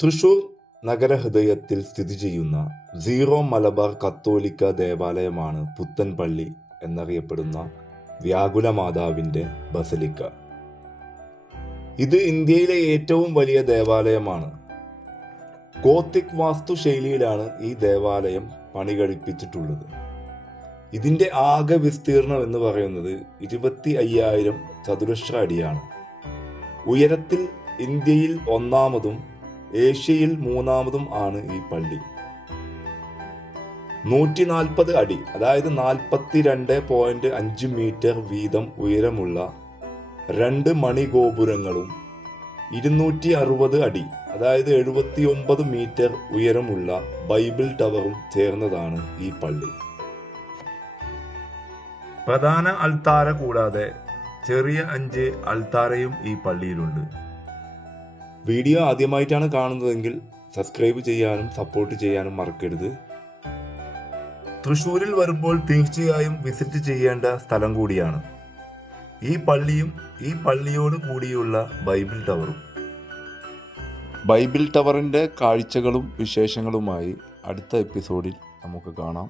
തൃശൂർ നഗരഹൃദയത്തിൽ സ്ഥിതി ചെയ്യുന്ന സീറോ മലബാർ കത്തോലിക്ക ദേവാലയമാണ് പുത്തൻപള്ളി എന്നറിയപ്പെടുന്ന വ്യാകുലമാതാവിൻ്റെ ബസലിക്ക. ഇത് ഇന്ത്യയിലെ ഏറ്റവും വലിയ ദേവാലയമാണ്. ഗോത്തിക് വാസ്തുശൈലിയിലാണ് ഈ ദേവാലയം പണികഴിപ്പിച്ചിട്ടുള്ളത്. ഇതിൻ്റെ ആകെ വിസ്തീർണം എന്ന് പറയുന്നത് 25,000 ചതുരശ്ര അടിയാണ്. ഉയരത്തിൽ ഇന്ത്യയിൽ 1ാമതും ഏഷ്യയിൽ 3ാമതും ആണ് ഈ പള്ളി. 140 അടി, അതായത് 42.5 മീറ്റർ വീതം ഉയരമുള്ള 2 മണിഗോപുരങ്ങളും 260 അടി, അതായത് 79 മീറ്റർ ഉയരമുള്ള ബൈബിൾ ടവറും ചേർന്നതാണ് ഈ പള്ളി. പ്രധാന അൾത്താര കൂടാതെ ചെറിയ 5 അൾത്താരയും ഈ പള്ളിയിലുണ്ട്. വീഡിയോ ആദ്യമായിട്ടാണ് കാണുന്നതെങ്കിൽ സബ്സ്ക്രൈബ് ചെയ്യാനും സപ്പോർട്ട് ചെയ്യാനും മറക്കരുത്. തൃശ്ശൂരിൽ വരുമ്പോൾ തീർച്ചയായും വിസിറ്റ് ചെയ്യേണ്ട സ്ഥലം കൂടിയാണ് ഈ പള്ളിയും ഈ പള്ളിയോട് കൂടിയുള്ള ബൈബിൾ ടവറും. ബൈബിൾ ടവറിൻ്റെ കാഴ്ചകളും വിശേഷങ്ങളുമായി അടുത്ത എപ്പിസോഡിൽ നമുക്ക് കാണാം.